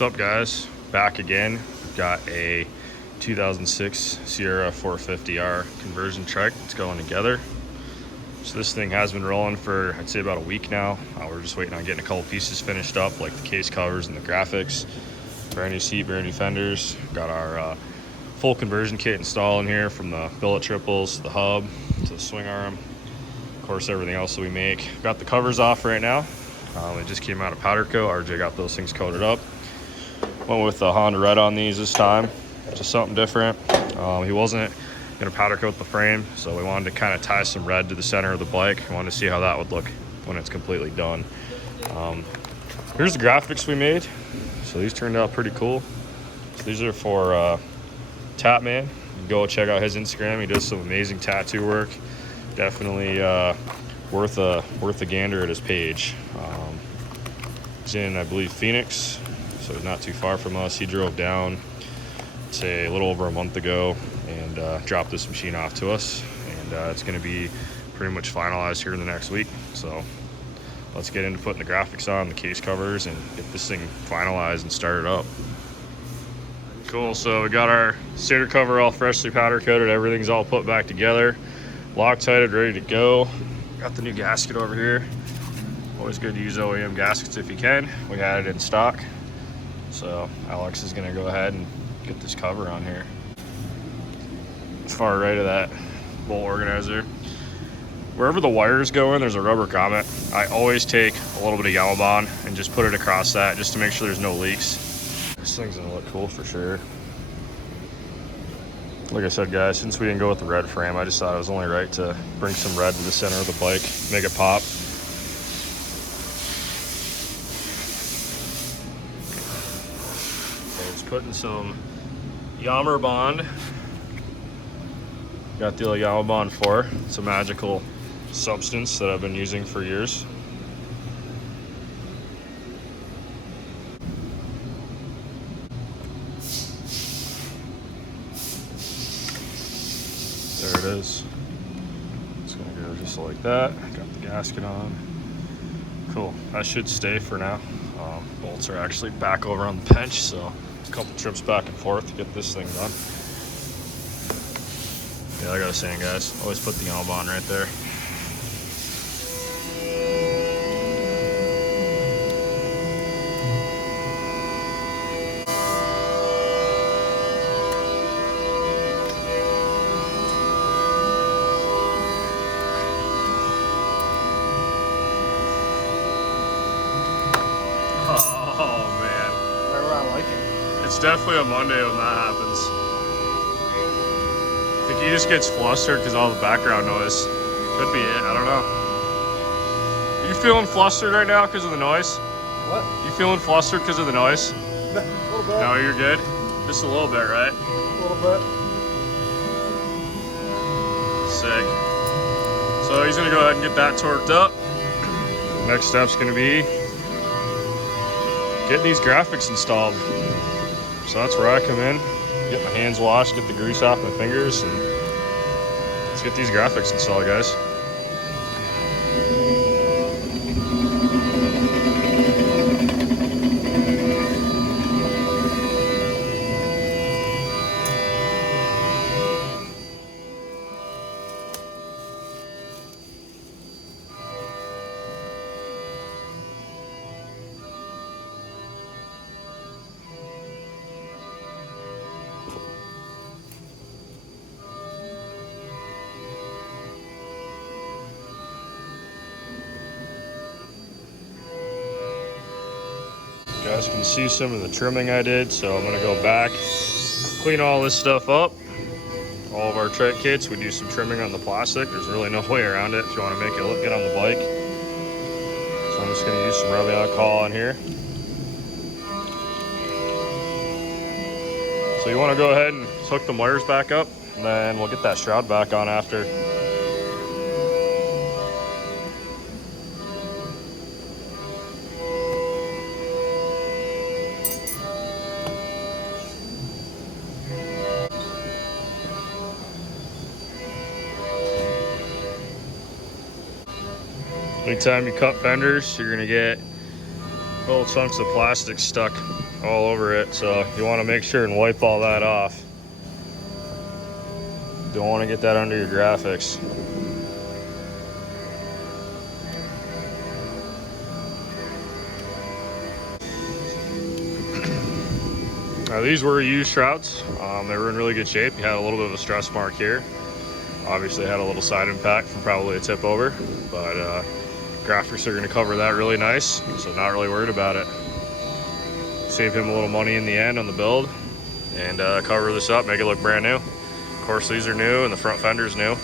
What's up, guys? Back again. We've got a 2006 CRF450R conversion trike that's going together. So this thing has been rolling for, I'd say, about a week now. We're just waiting on getting a couple pieces finished up, like the case covers and the graphics. Brand new seat, brand new fenders. Got our full conversion kit installed in here, from the billet triples to the hub to the swing arm. Of course, everything else that we make. Got the covers off right now. It just came out of powder coat. RJ got those things coated up. Went with the Honda red on these this time, just something different. He wasn't gonna powder coat the frame, so we wanted to kind of tie some red to the center of the bike. We wanted to see how that would look when it's completely done. Here's the graphics we made. So these turned out pretty cool. So these are for Tapman. Go check out his Instagram. He does some amazing tattoo work. Definitely worth a gander at his page. He's in, I believe, Phoenix, so he's not too far from us. He drove down, say, a little over a month ago, and dropped this machine off to us. And it's going to be pretty much finalized here in the next week. So let's get into putting the graphics on, the case covers, and get this thing finalized and started up. Cool, so we got our stator cover all freshly powder coated. Everything's all put back together, Loctited, ready to go. Got the new gasket over here. Always good to use OEM gaskets if you can. We had it in stock. So Alex is gonna go ahead and get this cover on here. Far right of that bolt organizer. Wherever the wires go in, there's a rubber grommet. I always take a little bit of Yellow Bond and just put it across that, just to make sure there's no leaks. This thing's gonna look cool for sure. Like I said, guys, since we didn't go with the red frame, I just thought it was only right to bring some red to the center of the bike, make it pop. Okay, just putting some Yammer Bond. Got the Yellow Bond 4. It's a magical substance that I've been using for years. There it is. It's gonna go just like that. Got the gasket on. Cool, that should stay for now. Bolts are actually back over on the bench, so a couple trips back and forth to get this thing done. Yeah, like I was saying, guys, always put the Yellow Bond right there. Oh, man. Wherever I like it. It's definitely a Monday when that happens. I think he just gets flustered because of all the background noise. Could be it, I don't know. Are you feeling flustered right now because of the noise? What? You feeling flustered because of the noise? A little bit. No, you're good? Just a little bit, right? A little bit. Sick. So he's gonna go ahead and get that torqued up. Next step's gonna be getting these graphics installed. So that's where I come in, get my hands washed, get the grease off my fingers, and let's get these graphics installed, guys. You guys can see some of the trimming I did, so I'm gonna go back, clean all this stuff up. All of our trike kits, we do some trimming on the plastic. There's really no way around it if you want to make it look good on the bike. So I'm just gonna use some rubbing alcohol on here. So you want to go ahead and hook the wires back up, and then we'll get that shroud back on after. Anytime you cut fenders, you're gonna get little chunks of plastic stuck all over it, so you want to make sure and wipe all that off. Don't want to get that under your graphics. Now these were used shrouds. They were in really good shape. You had a little bit of a stress mark here. Obviously had a little side impact from probably a tip over, but graphics are going to cover that really nice, so not really worried about it. Save him a little money in the end on the build, and cover this up, make it look brand new. Of course, these are new, and the front fender's new.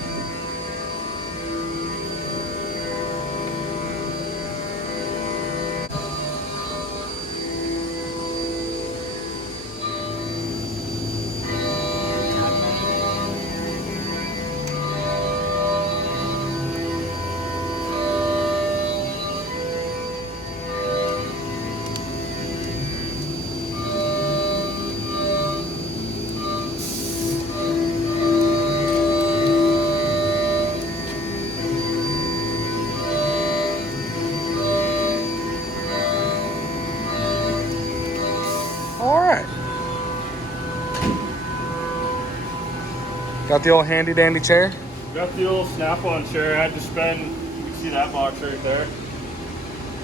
Got the old handy dandy chair. Got the old snap-on chair. I had to spend, you can see that box right there.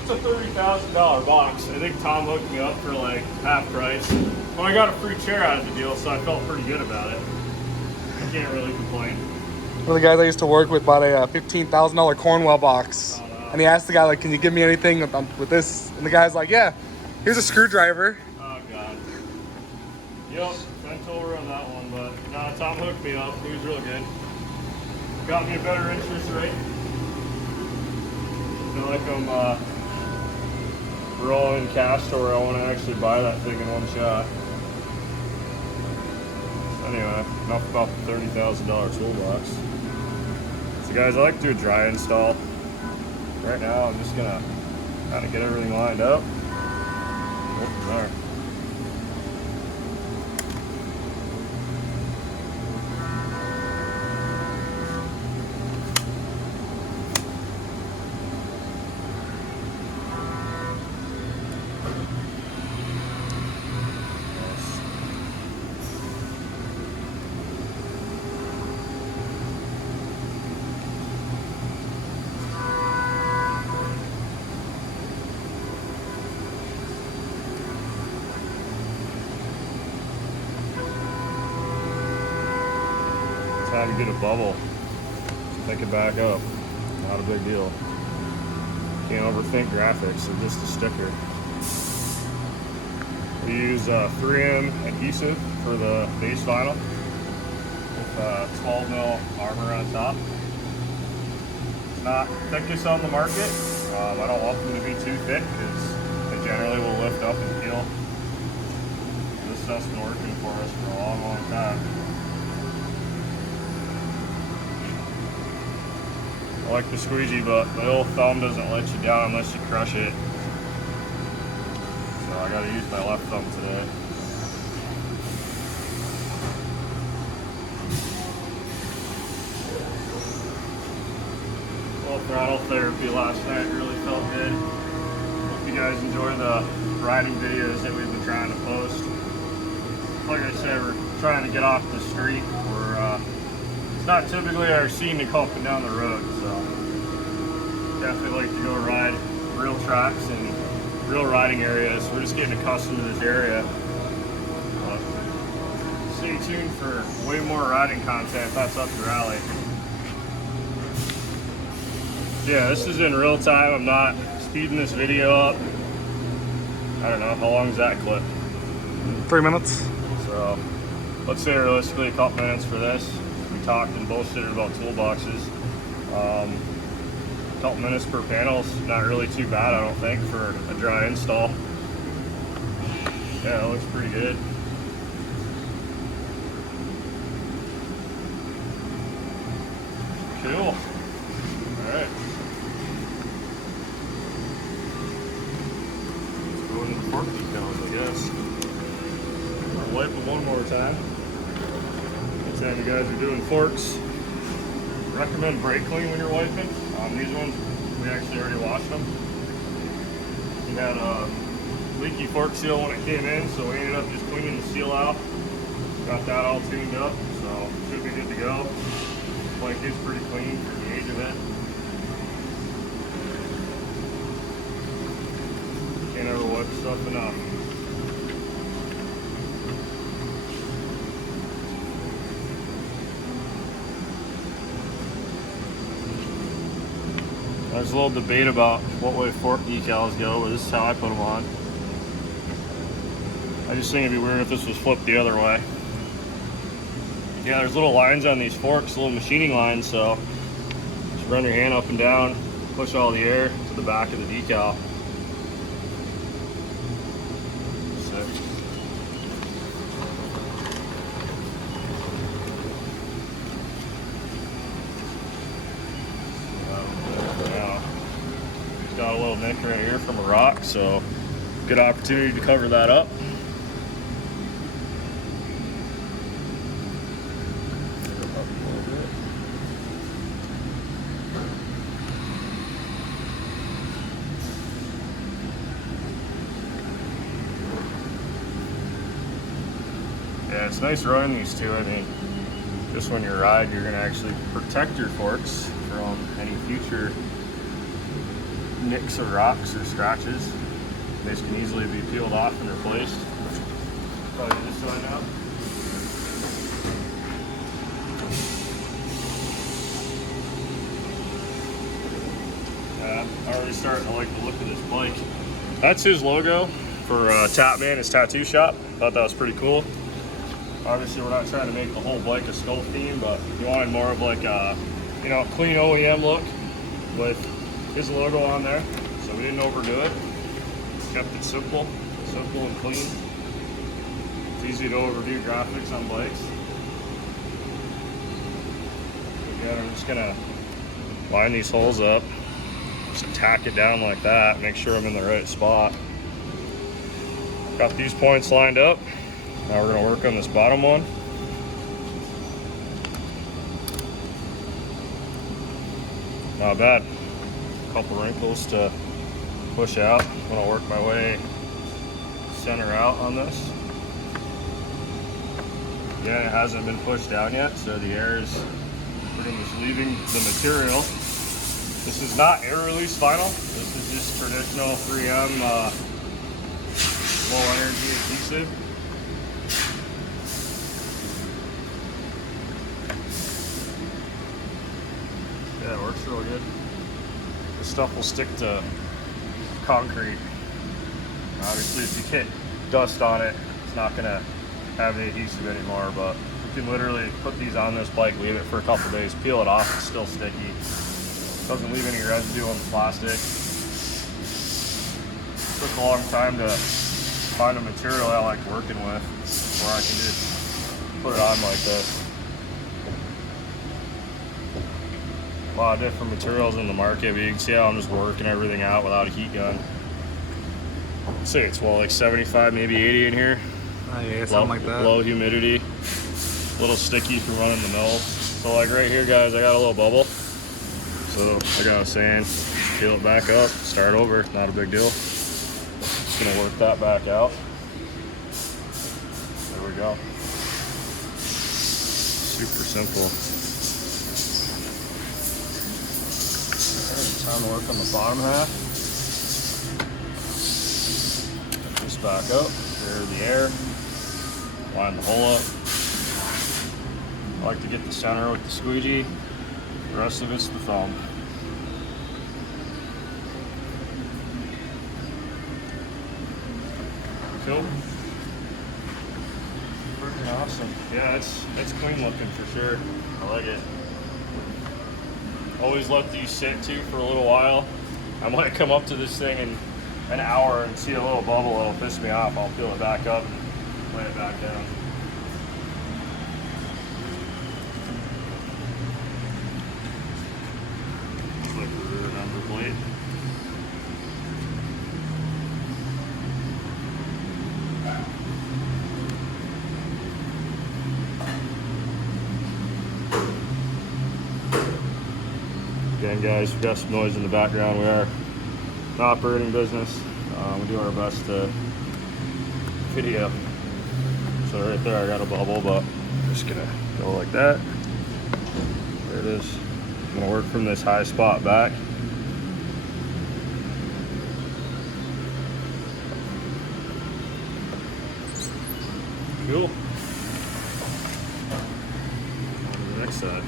It's a $30,000 box. I think Tom hooked me up for like half price. Well, I got a free chair out of the deal, so I felt pretty good about it. I can't really complain. One of the guys I used to work with bought a $15,000 Cornwell box. Oh, no. And he asked the guy, like, can you give me anything with this? And the guy's like, yeah, here's a screwdriver. Oh, God. Yep, bent over on that one, but no, Tom hooked me up. He was real good. Got me a better interest rate. I feel like I'm rolling in cash to where I want to actually buy that thing in one shot. So anyway, enough about the $30,000 toolbox. So guys, I like to do a dry install. Right now, I'm just gonna kind of get everything lined up. Go from there. Time to get a bubble, just pick it back up, not a big deal. Can't overthink graphics, they're just a sticker. We use 3M adhesive for the base vinyl with 12 mil armor on top. It's not thickest on the market. I don't want them to be too thick because they generally will lift up and peel. This stuff's been working for us for a long, long time. I like the squeegee, but my old thumb doesn't let you down unless you crush it. So I gotta use my left thumb today. Well, throttle therapy last night really felt good. Hope you guys enjoy the riding videos that we've been trying to post. Like I said, we're trying to get off the street. It's not typically our scene to come up and down the road, so definitely like to go ride real tracks and real riding areas. We're just getting accustomed to this area. But stay tuned for way more riding content if that's up your alley. Yeah, this is in real time. I'm not speeding this video up. I don't know, how long is that clip? 3 minutes. So let's say realistically a couple minutes for this. We talked and bullshitted about toolboxes. A couple minutes per panel's not really too bad, I don't think, for a dry install. Yeah, it looks pretty good. Cool. Alright. Let's go into the fork details, I guess. I'll wipe it one more time. Anytime you guys are doing forks, recommend brake clean when you're wiping. These ones, we actually already washed them. We had leaky fork seal when it came in, so we ended up just cleaning the seal out. Got that all tuned up, so should be good to go. Bike is pretty clean for the age of it. Can't ever wipe stuff enough. There's a little debate about what way fork decals go, but this is how I put them on. I just think it'd be weird if this was flipped the other way. Yeah, there's little lines on these forks, little machining lines, so just run your hand up and down, push all the air to the back of the decal. Sick. Got a little nick right here from a rock, so good opportunity to cover that up. Yeah, it's nice running these two. I mean, just when you ride, you're going to actually protect your forks from any future nicks or rocks or scratches. These can easily be peeled off and replaced. Probably this side now. I'm already starting to like the look of this bike. That's his logo for Tapman, his tattoo shop. Thought that was pretty cool. Obviously, we're not trying to make the whole bike a skull theme, but he wanted more of like a, you know, clean OEM look with his logo on there, so we didn't overdo it. Kept it simple and clean. It's easy to overview graphics on bikes. Again, I'm just gonna line these holes up, just tack it down like that, make sure I'm in the right spot. Got these points lined up. Now we're gonna work on this bottom one. Not bad. Couple wrinkles to push out. I'm gonna work my way center out on this. Yeah, it hasn't been pushed down yet, so the air is pretty much leaving the material. This is not air release vinyl. This is just traditional 3M low energy adhesive. Yeah, it works real good. This stuff will stick to concrete. Obviously, if you get dust on it, it's not gonna have the adhesive anymore, but you can literally put these on this bike, leave it for a couple days, peel it off, it's still sticky. Doesn't leave any residue on the plastic. Took a long time to find a material I like working with where I can just put it on like this. A lot of different materials in the market, but you can see how I'm just working everything out without a heat gun. I'd say it's like 75, maybe 80 in here. Yeah, something like that. Low humidity, a little sticky from running the mill. So like right here, guys, I got a little bubble. So like I was saying, peel it back up, start over, not a big deal. Just gonna work that back out. There we go. Super simple. Time to work on the bottom half. Get this back up, clear the air, line the hole up. I like to get the center with the squeegee, the rest of it's the thumb. Cool. Freaking awesome. Yeah, it's clean looking for sure. I like it. Always let these sit too for a little while. I might come up to this thing in an hour and see a little bubble that'll piss me off. I'll peel it back up and lay it back down. Flip the rear number plate. Again, guys, we've got some noise in the background. We are an operating business. We'll do our best to video. So right there I got a bubble, but I'm just gonna go like that. There it is. I'm gonna work from this high spot back. Cool. On to the next side.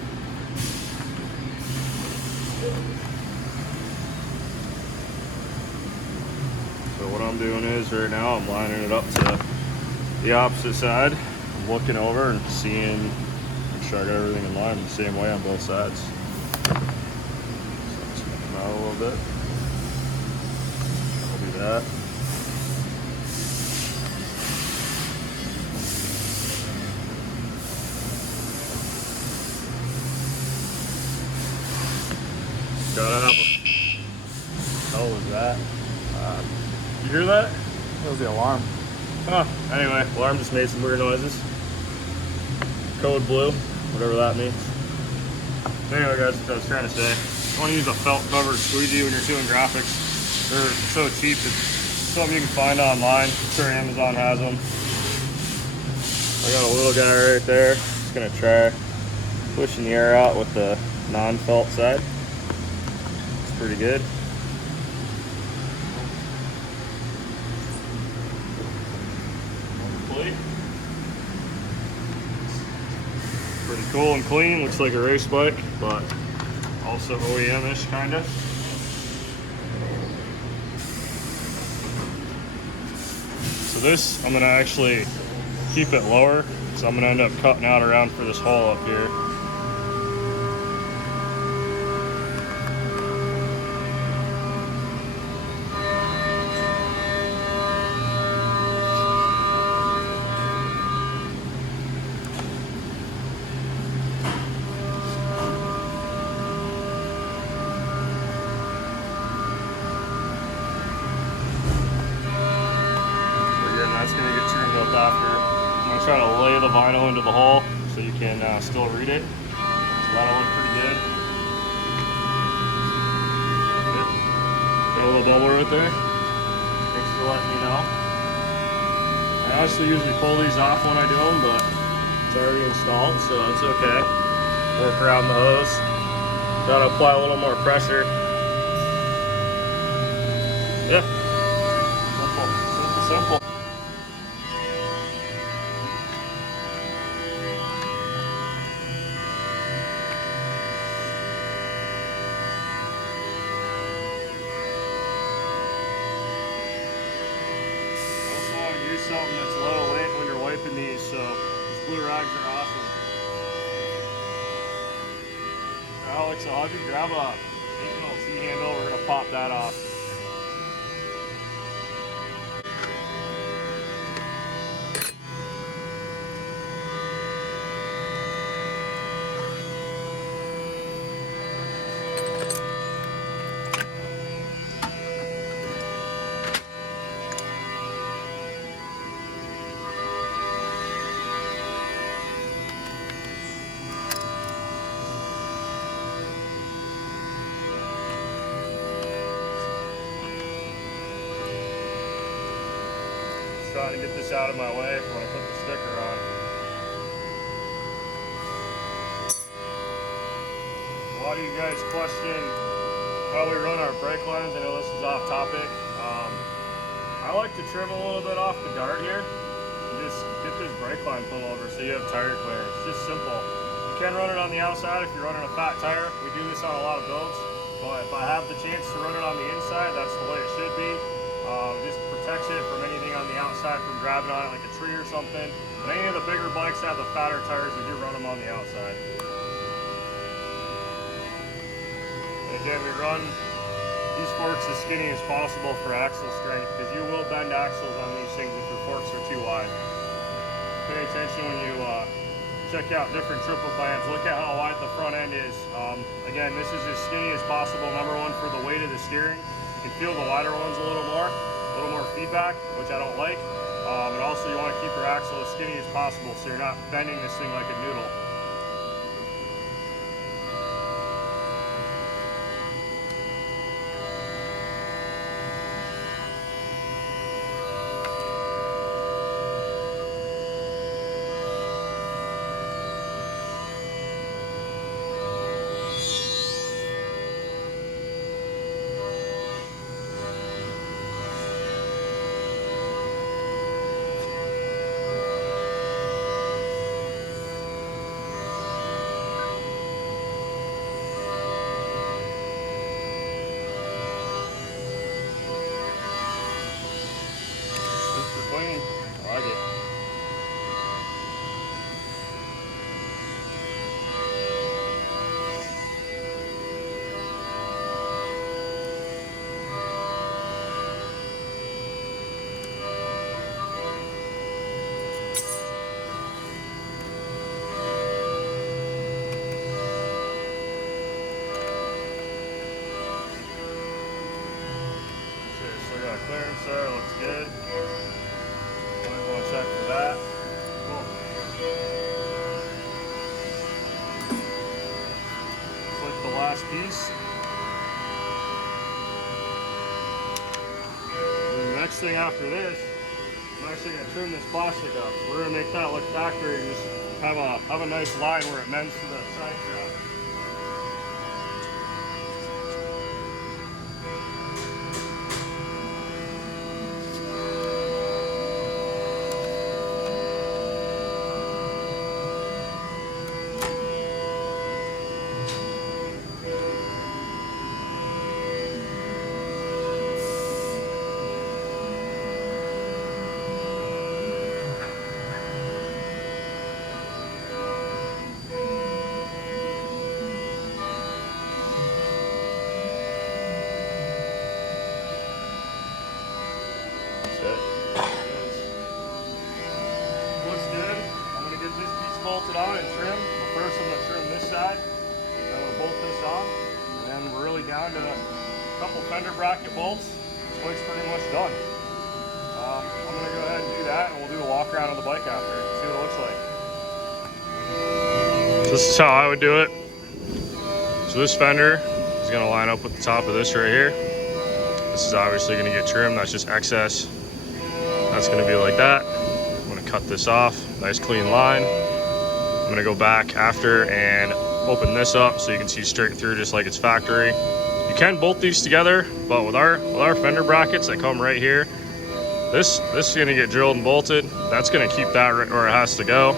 So what I'm doing is right now I'm lining it up to the opposite side. I'm looking over and seeing, make sure I got everything in line the same way on both sides. So let's make them out a little bit. I'll do that. Gotta have a, hell was that? You hear that? That was the alarm. Huh, anyway, alarm just made some weird noises. Code blue, whatever that means. Anyway guys, what I was trying to say, you want to use a felt covered squeegee when you're doing graphics. They're so cheap, it's something you can find online. I'm sure Amazon has them. I got a little guy right there. Just gonna try pushing the air out with the non-felt side. It's pretty good. Pretty cool and clean, looks like a race bike, but also OEM-ish kinda. So this, I'm gonna actually keep it lower, so I'm gonna end up cutting out around for this hole up here. That's going to get turned up after. I'm going to try to lay the vinyl into the hole so you can still read it. So that'll look pretty good. Yep. Got a little bubble right there. Thanks for letting me know. I honestly usually pull these off when I do them, but it's already installed, so it's okay. Work around the hose. Gotta apply a little more pressure. Yeah. Simple, simple, simple. Use something that's low weight when you're wiping these, so these blue rags are awesome. Alex, I'll have you grab a 8mm C-handle, we're going to pop that off. Trying to get this out of my way when I put the sticker on. A lot of you guys question how we run our brake lines. I know this is off topic. I like to trim a little bit off the guard here and just get this brake line pull over so you have tire clearance. It's just simple. You can run it on the outside if you're running a fat tire. We do this on a lot of builds, but if I have the chance to run it on the inside, that's the way it should be. Just protects it from anything on the outside from grabbing on it like a tree or something. But any of the bigger bikes that have the fatter tires, we do run them on the outside. And again, we run these forks as skinny as possible for axle strength, because you will bend axles on these things if your forks are too wide. Pay attention when you check out different triple plans. Look at how wide the front end is. Again, this is as skinny as possible. Number one, for the weight of the steering. You can feel the wider ones a little more feedback, which I don't like. And also you want to keep your axle as skinny as possible so you're not bending this thing like a noodle. piece. And the next thing after this, I'm actually going to trim this plastic up. So we're going to make that look factory and just have a nice line where it mends to the side shop. Looks good. I'm going to get this piece bolted on and trimmed. But first I'm going to trim this side, then I'm going to bolt this on, and then we're really down to a couple fender bracket bolts. This bike's pretty much done. I'm going to go ahead and do that, and we'll do a walk around on the bike after, see what it looks like. This is how I would do it. So this fender is going to line up with the top of this right here. This is obviously going to get trimmed. That's just excess. That's going to be like that. I'm going to cut this off. Nice clean line. I'm going to go back after and open this up so you can see straight through just like it's factory. You can bolt these together, but with our fender brackets that come right here, this is going to get drilled and bolted. That's going to keep that right where it has to go.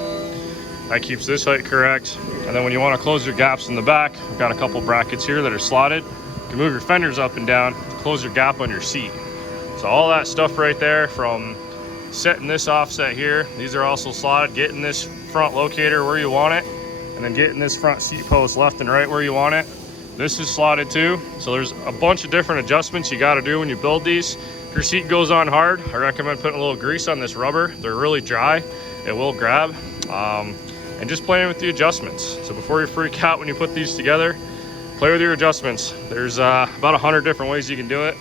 That keeps this height correct. And then when you want to close your gaps in the back, I've got a couple brackets here that are slotted. You can move your fenders up and down to close your gap on your seat. So all that stuff right there, from setting this offset here, these are also slotted, getting this front locator where you want it, and then getting this front seat post left and right where you want it. This is slotted too. So there's a bunch of different adjustments you got to do when you build these. If your seat goes on hard, I recommend putting a little grease on this rubber. They're really dry, it will grab. And just playing with the adjustments. So before you freak out when you put these together, play with your adjustments. There's about 100 different ways you can do it.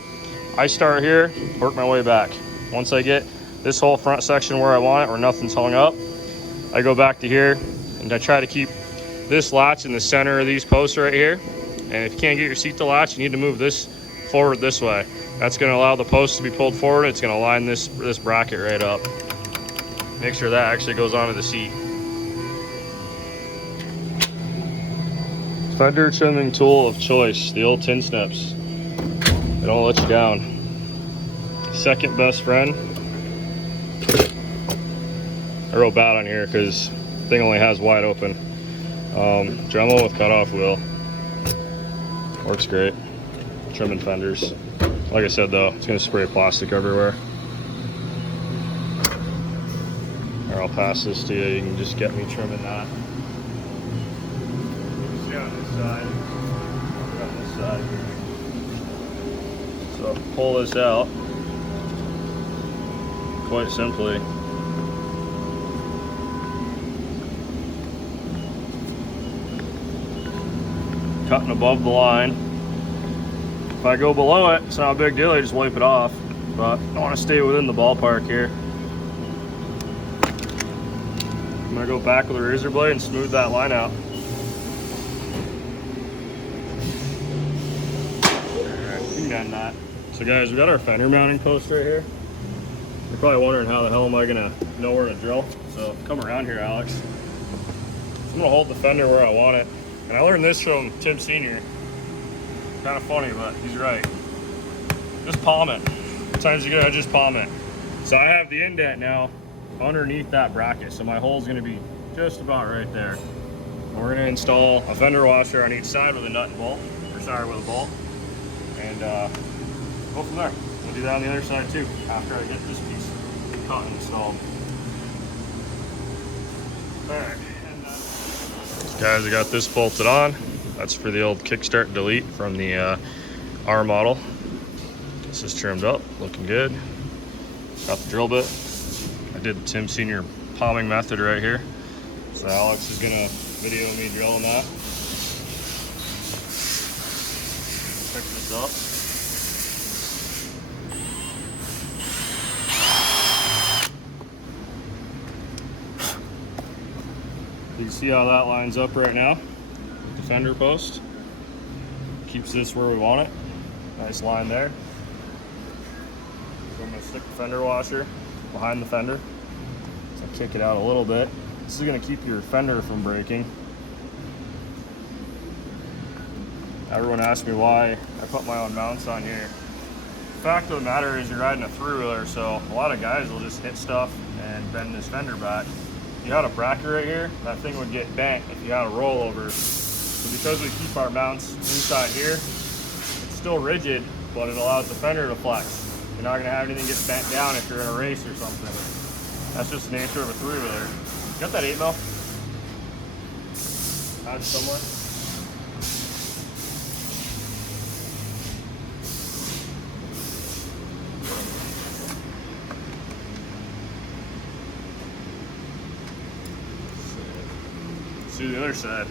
I start here, work my way back. Once I get this whole front section where I want it, where nothing's hung up, I go back to here and I try to keep this latch in the center of these posts right here. And if you can't get your seat to latch, you need to move this forward this way. That's going to allow the post to be pulled forward. It's going to line this bracket right up. Make sure that actually goes onto the seat. Fender trimming tool of choice, the old tin snips. They don't let you down. Second best friend. I wrote bad on here because the thing only has wide open. Dremel with cutoff wheel. Works great. Trimming fenders. Like I said though, it's gonna spray plastic everywhere. Or I'll pass this to you, you can just get me trimming that. On this side, on this side. So pull this out quite simply. Cutting above the line. If I go below it, it's not a big deal, I just wipe it off. But I want to stay within the ballpark here. I'm going to go back with a razor blade and smooth that line out. That. So guys, we got our fender mounting post right here. You're probably wondering how the hell am I gonna know where to drill. So come around here, Alex. I'm gonna hold the fender where I want it. And I learned this from Tim Sr. Kind of funny, but he's right. Just palm it. Sometimes you gotta just palm it. So I have the indent now underneath that bracket. So my hole's gonna be just about right there. And we're gonna install a fender washer on each side with a nut and bolt, or sorry, with a bolt. And go from there. We'll do that on the other side too, after I get this piece cut and installed. Alright. Guys, I got this bolted on. That's for the old kickstart delete from the R model. This is trimmed up, looking good. Got the drill bit. I did the Tim Sr. palming method right here. So Alex is gonna video me drilling that. Pick this up. You can see how that lines up right now with the fender post. Keeps this where we want it. Nice line there. So I'm gonna stick the fender washer behind the fender. So kick it out a little bit. This is gonna keep your fender from breaking. Everyone asks me why I put my own mounts on here. The fact of the matter is you're riding a three-wheeler, so a lot of guys will just hit stuff and bend this fender back. If you had a bracket right here, that thing would get bent if you had a rollover. So because we keep our mounts inside here, it's still rigid, but it allows the fender to flex. You're not gonna have anything get bent down if you're in a race or something. That's just the nature of a three-wheeler. Got that 8mm? Add somewhere. Let's do the other side.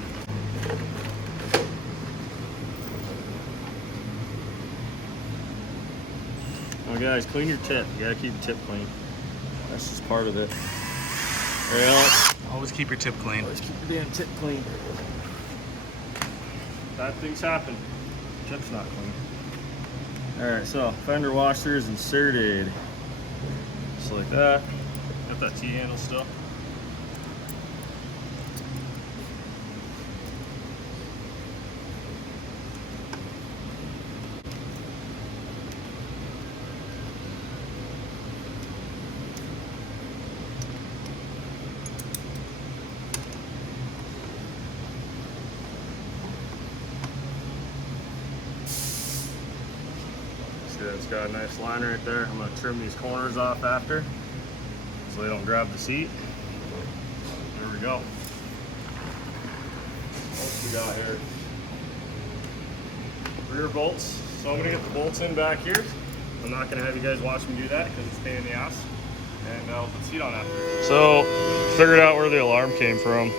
Oh guys, clean your tip. You gotta keep your tip clean. That's just part of it. All right, Alex. Always keep your tip clean. Always keep your damn tip clean. Bad things happen. Tip's not clean. All right, so fender washer is inserted. Just like that. Got that T-handle still. It's got a nice line right there. I'm going to trim these corners off after so they don't grab the seat. There we go. What else we got here? Rear bolts. So I'm going to get the bolts in back here. I'm not going to have you guys watch me do that because it's a pain in the ass. And I'll put the seat on after. So, figured out where the alarm came from.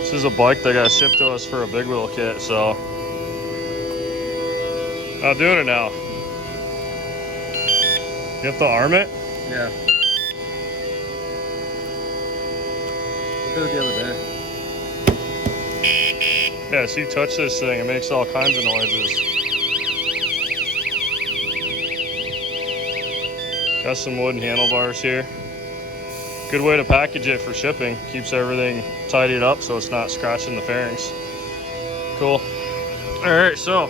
This is a bike that got shipped to us for a big wheel kit, so not doing it now. You have to arm it? Yeah. I did it the other day. Yeah, so you touch this thing, it makes all kinds of noises. Got some wooden handlebars here. Good way to package it for shipping. Keeps everything tidied up so it's not scratching the fairings. Cool. All right, so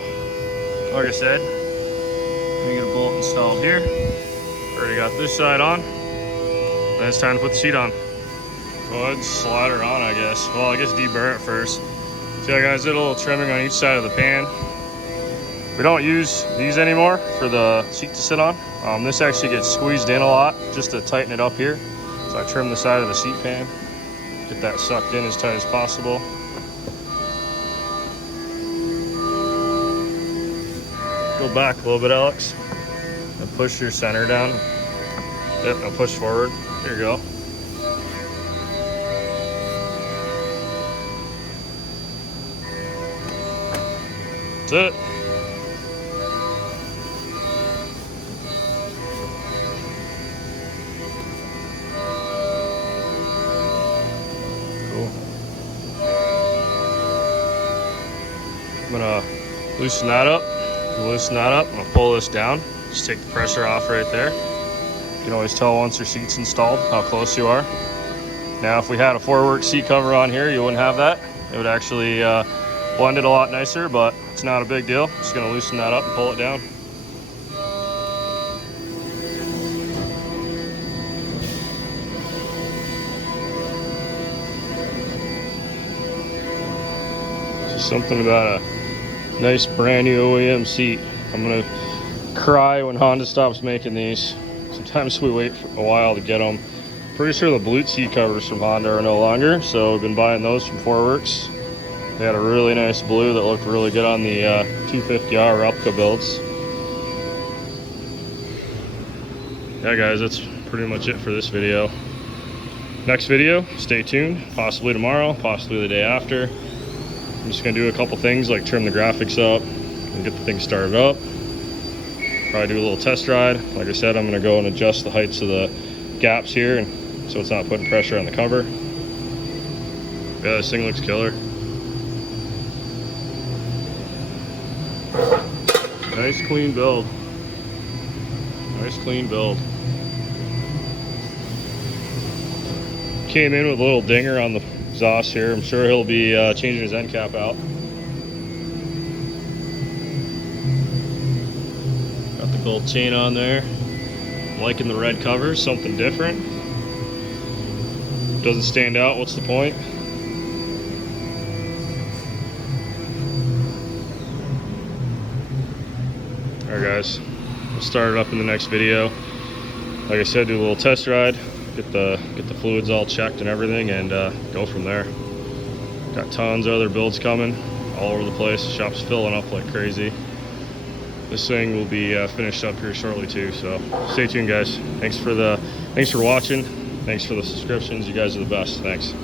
like I said, I'm gonna get a bolt installed here. Already got this side on. Then it's time to put the seat on. Go ahead and slide her on, I guess. Well, I guess deburr it first. So yeah, guys, did a little trimming on each side of the pan. We don't use these anymore for the seat to sit on. This actually gets squeezed in a lot just to tighten it up here. So I trim the side of the seat pan, get that sucked in as tight as possible. Go back a little bit, Alex, and push your center down. Yep, now push forward. Here you go. That's it. Cool. I'm gonna loosen that up. Loosen that up. I'm gonna pull this down. Just take the pressure off right there. You can always tell once your seat's installed how close you are. Now, if we had a four-work seat cover on here, you wouldn't have that. It would actually blend it a lot nicer, but it's not a big deal. Just gonna loosen that up and pull it down. Just something about a nice brand new OEM seat. I'm gonna cry when Honda stops making these. Sometimes we wait for a while to get them. Pretty sure the Blute seat covers from Honda are no longer, so we've been buying those from Fourworks. They had a really nice blue that looked really good on the 250R replica builds. Yeah guys, that's pretty much it for this video. Next video, stay tuned, possibly tomorrow, possibly the day after. I'm just gonna do a couple things like trim the graphics up and get the thing started up. Probably do a little test ride. Like I said, I'm gonna go and adjust the heights of the gaps here and so it's not putting pressure on the cover. Yeah, this thing looks killer. Nice clean build. Nice clean build. Came in with a little dinger on the exhaust here. I'm sure he'll be changing his end cap out. Got the gold chain on there. I'm liking the red covers, something different. Doesn't stand out, what's the point? Alright guys, we'll start it up in the next video. Like I said, do a little test ride, get the fluids all checked and everything, and go from there. Got tons of other builds coming all over the place. The shop's filling up like crazy. This thing will be finished up here shortly too, so stay tuned guys. Thanks for watching. Thanks for the subscriptions. You guys are the best. Thanks.